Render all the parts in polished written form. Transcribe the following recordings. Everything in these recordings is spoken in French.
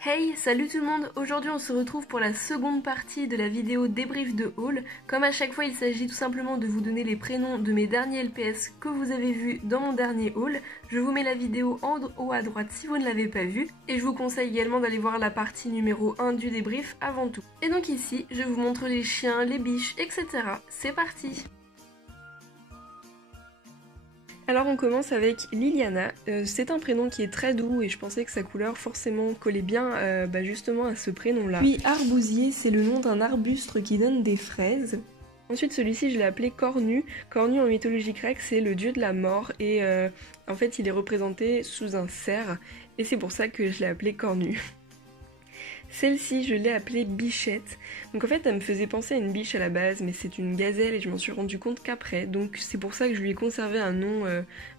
Hey, salut tout le monde! Aujourd'hui on se retrouve pour la seconde partie de la vidéo débrief de haul. Comme à chaque fois il s'agit tout simplement de vous donner les prénoms de mes derniers LPS que vous avez vus dans mon dernier haul. Je vous mets la vidéo en haut à droite si vous ne l'avez pas vue et je vous conseille également d'aller voir la partie numéro 1 du débrief avant tout. Et donc ici je vous montre les chiens, les biches, etc. C'est parti! Alors on commence avec Liliana, c'est un prénom qui est très doux et je pensais que sa couleur forcément collait bien justement à ce prénom-là. Puis Arbousier, c'est le nom d'un arbuste qui donne des fraises. Ensuite celui-ci je l'ai appelé Cornu. Cornu en mythologie grecque c'est le dieu de la mort et en fait il est représenté sous un cerf et c'est pour ça que je l'ai appelé Cornu. Celle-ci, je l'ai appelée Bichette. Donc en fait, elle me faisait penser à une biche à la base, mais c'est une gazelle et je m'en suis rendu compte qu'après. Donc c'est pour ça que je lui ai conservé un nom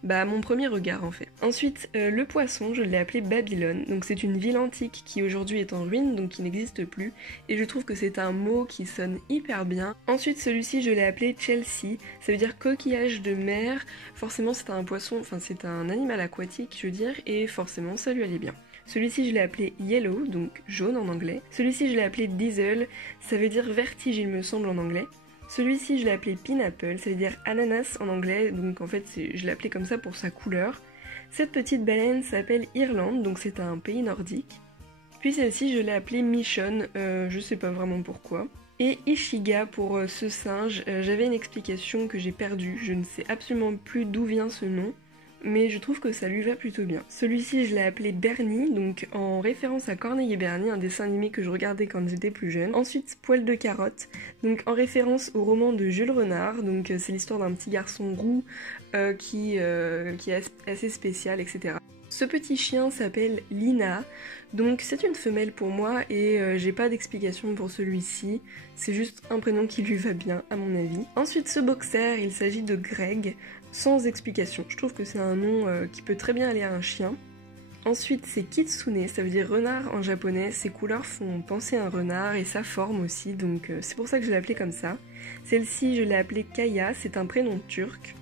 à mon premier regard en fait. Ensuite, le poisson, je l'ai appelé Babylone. Donc c'est une ville antique qui aujourd'hui est en ruine, donc qui n'existe plus. Et je trouve que c'est un mot qui sonne hyper bien. Ensuite, celui-ci, je l'ai appelé Chelsea. Ça veut dire coquillage de mer. Forcément, c'est un poisson, enfin c'est un animal aquatique, je veux dire, et forcément, ça lui allait bien. Celui-ci je l'ai appelé Yellow, donc jaune en anglais. Celui-ci je l'ai appelé Diesel, ça veut dire vertige il me semble en anglais. Celui-ci je l'ai appelé Pineapple, ça veut dire ananas en anglais, donc en fait je l'ai appelé comme ça pour sa couleur. Cette petite baleine s'appelle Irlande, donc c'est un pays nordique. Puis celle-ci je l'ai appelée Michonne, je sais pas vraiment pourquoi. Et Ishiga pour ce singe, j'avais une explication que j'ai perdue, je ne sais absolument plus d'où vient ce nom. Mais je trouve que ça lui va plutôt bien. Celui-ci, je l'ai appelé Bernie, donc en référence à Corneille et Bernie, un dessin animé que je regardais quand j'étais plus jeune. Ensuite, Poil de carotte, donc en référence au roman de Jules Renard, donc c'est l'histoire d'un petit garçon roux qui est assez spécial, etc. Ce petit chien s'appelle Lina, donc c'est une femelle pour moi et j'ai pas d'explication pour celui-ci, c'est juste un prénom qui lui va bien à mon avis. Ensuite ce boxer, il s'agit de Greg, sans explication, je trouve que c'est un nom qui peut très bien aller à un chien. Ensuite c'est Kitsune, ça veut dire renard en japonais, ses couleurs font penser à un renard et sa forme aussi, donc c'est pour ça que je l'ai appelé comme ça. Celle-ci je l'ai appelée Kaya, c'est un prénom turc.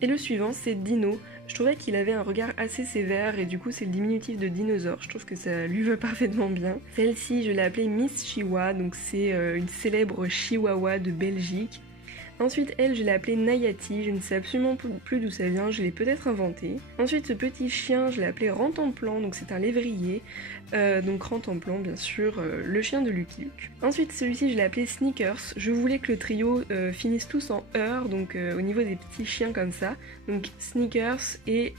Et le suivant c'est Dino. Je trouvais qu'il avait un regard assez sévère et du coup c'est le diminutif de dinosaure, je trouve que ça lui va parfaitement bien. Celle-ci je l'ai appelée Miss Chihuahua, donc c'est une célèbre chihuahua de Belgique. Ensuite elle je l'ai appelée Nayati, je ne sais absolument plus d'où ça vient, je l'ai peut-être inventé. Ensuite ce petit chien je l'ai appelé Rantanplan, donc c'est un lévrier, donc Rantanplan bien sûr, le chien de Lucky Luke. Ensuite celui-ci je l'ai appelé Sneakers, je voulais que le trio finisse tous en heure, donc au niveau des petits chiens comme ça, donc Sneakers et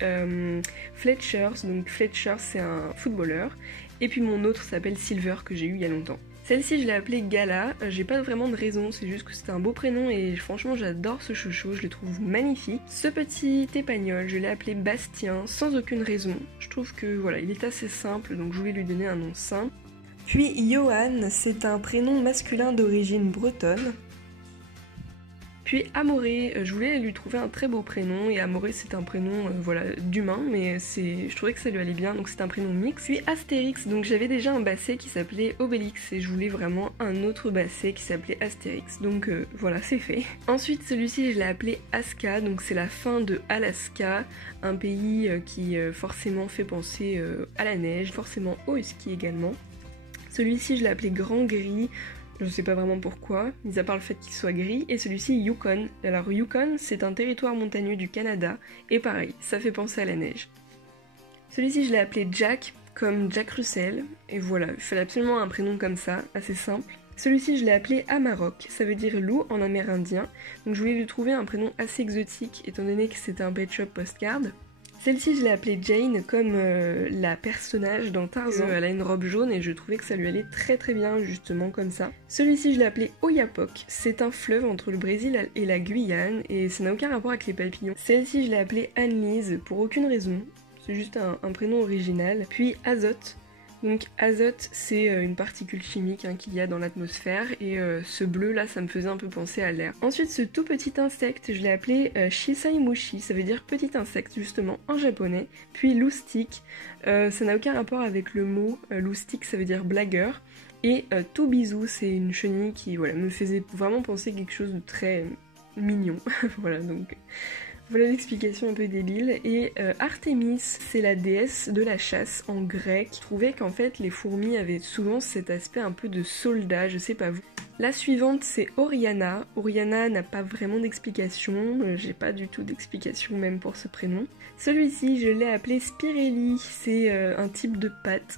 Fletchers, donc Fletchers c'est un footballeur, et puis mon autre s'appelle Silver que j'ai eu il y a longtemps. Celle-ci je l'ai appelée Gala, j'ai pas vraiment de raison, c'est juste que c'est un beau prénom et franchement j'adore ce chouchou, je le trouve magnifique. Ce petit épagnol, je l'ai appelé Bastien, sans aucune raison. Je trouve que voilà, il est assez simple, donc je voulais lui donner un nom simple. Puis Johan, c'est un prénom masculin d'origine bretonne. Puis Amoré, je voulais lui trouver un très beau prénom et Amoré c'est un prénom d'humain mais je trouvais que ça lui allait bien donc c'est un prénom mix. Puis Astérix, donc j'avais déjà un basset qui s'appelait Obélix et je voulais vraiment un autre basset qui s'appelait Astérix donc voilà c'est fait. Ensuite celui-ci je l'ai appelé Aska, donc c'est la fin de Alaska, un pays qui forcément fait penser à la neige, forcément au ski également. Celui-ci je l'ai appelé Grand Gris. Je sais pas vraiment pourquoi, mis à part le fait qu'il soit gris, et celui-ci Yukon. Alors Yukon, c'est un territoire montagneux du Canada, et pareil, ça fait penser à la neige. Celui-ci je l'ai appelé Jack, comme Jack Russell, et voilà, il fallait absolument un prénom comme ça, assez simple. Celui-ci je l'ai appelé Amarok, ça veut dire loup en amérindien, donc je voulais lui trouver un prénom assez exotique, étant donné que c'était un pet shop postcard. Celle-ci je l'ai appelée Jane comme la personnage dans Tarzan, elle a une robe jaune et je trouvais que ça lui allait très très bien justement comme ça. Celui-ci je l'ai appelé Oyapock, c'est un fleuve entre le Brésil et la Guyane et ça n'a aucun rapport avec les papillons. Celle-ci je l'ai appelée Anne-Lise pour aucune raison, c'est juste un prénom original. Puis Azote. Donc azote c'est une particule chimique qu'il y a dans l'atmosphère et ce bleu là ça me faisait un peu penser à l'air. Ensuite ce tout petit insecte je l'ai appelé Shisaimushi, ça veut dire petit insecte justement en japonais. Puis loustic, ça n'a aucun rapport avec le mot, loustic ça veut dire blagueur. Et tout bisou c'est une chenille qui voilà, me faisait vraiment penser quelque chose de très mignon. Voilà donc Voilà l'explication un peu débile. Et Artémis, c'est la déesse de la chasse en grec. Je trouvais qu'en fait les fourmis avaient souvent cet aspect un peu de soldat, je sais pas vous. La suivante c'est Oriana. Oriana n'a pas vraiment d'explication, j'ai pas du tout d'explication même pour ce prénom. Celui-ci je l'ai appelé Spirelli, c'est un type de pâte,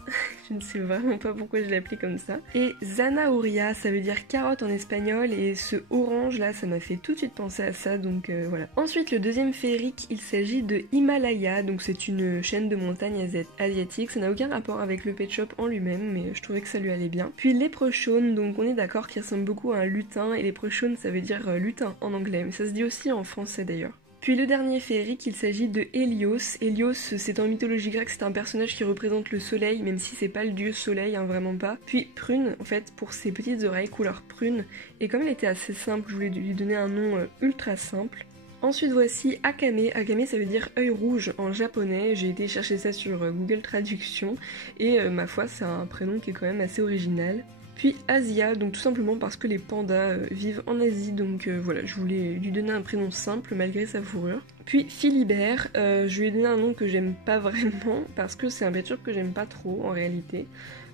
je ne sais vraiment pas pourquoi je l'ai appelé comme ça. Et Zanahoria, ça veut dire carotte en espagnol, et ce orange là ça m'a fait tout de suite penser à ça, donc voilà. Ensuite le deuxième féerique, il s'agit de Himalaya, donc c'est une chaîne de montagne asiatique, ça n'a aucun rapport avec le pet shop en lui-même, mais je trouvais que ça lui allait bien. Puis Léprechaune, donc on est d'accord qu'il ressemble beaucoup à un lutin, et Léprechaune ça veut dire lutin en anglais, mais ça se dit aussi en français d'ailleurs. Puis le dernier féerique, il s'agit de Hélios. Hélios, c'est en mythologie grecque, c'est un personnage qui représente le soleil, même si c'est pas le dieu soleil, hein, vraiment pas. Puis Prune, en fait, pour ses petites oreilles couleur prune, et comme elle était assez simple, je voulais lui donner un nom ultra simple. Ensuite voici Akame. Akame ça veut dire œil rouge en japonais, j'ai été chercher ça sur Google Traduction, et ma foi c'est un prénom qui est quand même assez original. Puis Asia, donc tout simplement parce que les pandas vivent en Asie, donc voilà, je voulais lui donner un prénom simple malgré sa fourrure. Puis Philibert, je lui ai donné un nom que j'aime pas vraiment, parce que c'est un pet shop que j'aime pas trop en réalité,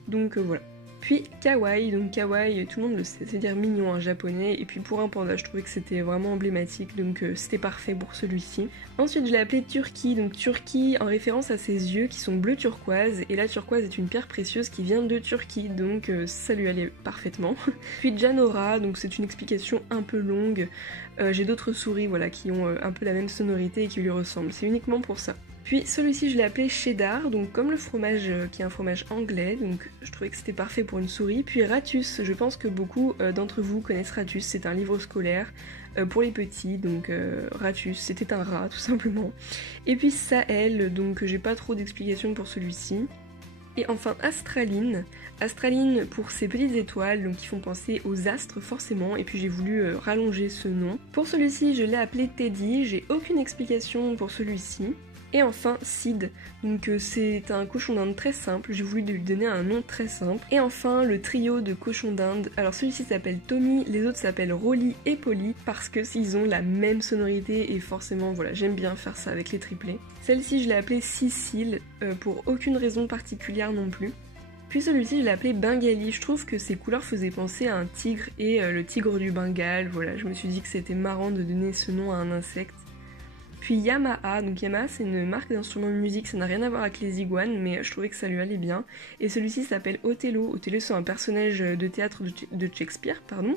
donc voilà. Puis Kawaii, donc Kawaii, tout le monde le sait, c'est dire mignon en japonais, et puis pour un panda je trouvais que c'était vraiment emblématique, donc c'était parfait pour celui-ci. Ensuite je l'ai appelé Turquie, donc Turquie en référence à ses yeux qui sont bleu turquoise, et la turquoise est une pierre précieuse qui vient de Turquie, donc ça lui allait parfaitement. Puis Janora, donc c'est une explication un peu longue, j'ai d'autres souris voilà, qui ont un peu la même sonorité et qui lui ressemblent, c'est uniquement pour ça. Puis celui-ci je l'ai appelé Cheddar, donc comme le fromage qui est un fromage anglais, donc je trouvais que c'était parfait pour une souris. Puis Ratus, je pense que beaucoup d'entre vous connaissent Ratus, c'est un livre scolaire pour les petits, donc Ratus, c'était un rat tout simplement. Et puis Sahel, donc j'ai pas trop d'explications pour celui-ci. Et enfin Astraline, Astraline pour ses petites étoiles, donc qui font penser aux astres forcément, et puis j'ai voulu rallonger ce nom. Pour celui-ci je l'ai appelé Teddy, j'ai aucune explication pour celui-ci. Et enfin Sid, donc c'est un cochon d'Inde très simple, j'ai voulu lui donner un nom très simple. Et enfin le trio de cochons d'Inde, alors celui-ci s'appelle Tommy, les autres s'appellent Rolly et Polly, parce que s'ils ont la même sonorité et forcément voilà, j'aime bien faire ça avec les triplés. Celle-ci je l'ai appelée Cécile, pour aucune raison particulière non plus. Puis celui-ci je l'ai appelé Bengali, je trouve que ses couleurs faisaient penser à un tigre et le tigre du Bengale, voilà, je me suis dit que c'était marrant de donner ce nom à un insecte. Puis Yamaha, donc Yamaha c'est une marque d'instruments de musique, ça n'a rien à voir avec les iguanes, mais je trouvais que ça lui allait bien. Et celui-ci s'appelle Othello, Othello c'est un personnage de théâtre de Shakespeare, pardon,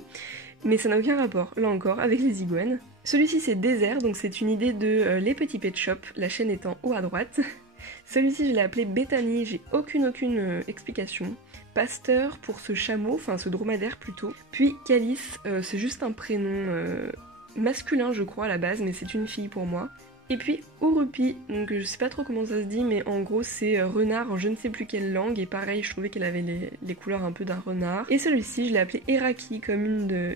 mais ça n'a aucun rapport, là encore, avec les iguanes. Celui-ci c'est Désert, donc c'est une idée de Les Petits Pet Shop, la chaîne étant haut à droite. Celui-ci je l'ai appelé Bethany, j'ai aucune explication. Pasteur pour ce chameau, enfin ce dromadaire plutôt. Puis Calice, c'est juste un prénom masculin je crois à la base, mais c'est une fille pour moi. Et puis Urupi, donc je sais pas trop comment ça se dit, mais en gros c'est renard en je ne sais plus quelle langue, et pareil je trouvais qu'elle avait les couleurs un peu d'un renard. Et celui-ci je l'ai appelé Eraki, comme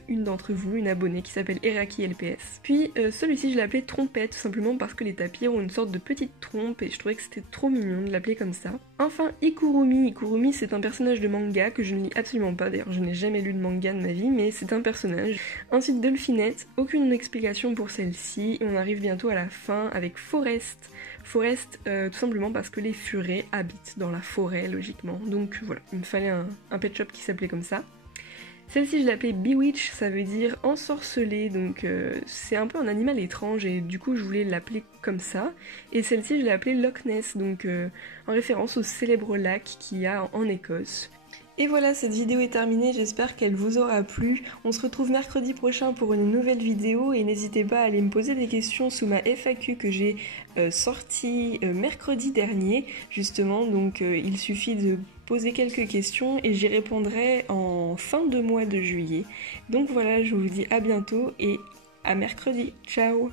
une d'entre vous, une abonnée qui s'appelle Eraki LPS. Puis celui-ci je l'ai appelé Trompette, tout simplement parce que les tapirs ont une sorte de petite trompe, et je trouvais que c'était trop mignon de l'appeler comme ça. Enfin Ikurumi, Ikurumi c'est un personnage de manga que je ne lis absolument pas, d'ailleurs je n'ai jamais lu de manga de ma vie, mais c'est un personnage. Ensuite Delphinette, aucune explication pour celle-ci, et on arrive bientôt à la fin avec Forest. Forest tout simplement parce que les furets habitent dans la forêt logiquement, donc voilà, il me fallait un pet shop qui s'appelait comme ça. Celle-ci je l'ai appelée Bewitch, ça veut dire ensorcelé, donc c'est un peu un animal étrange et du coup je voulais l'appeler comme ça. Et celle-ci je l'ai appelée Loch Ness, donc en référence au célèbre lac qu'il y a en Écosse. Et voilà, cette vidéo est terminée, j'espère qu'elle vous aura plu. On se retrouve mercredi prochain pour une nouvelle vidéo et n'hésitez pas à aller me poser des questions sous ma FAQ que j'ai sortie mercredi dernier, justement. Donc il suffit de poser quelques questions et j'y répondrai en fin de mois de juillet. Donc voilà, je vous dis à bientôt et à mercredi. Ciao!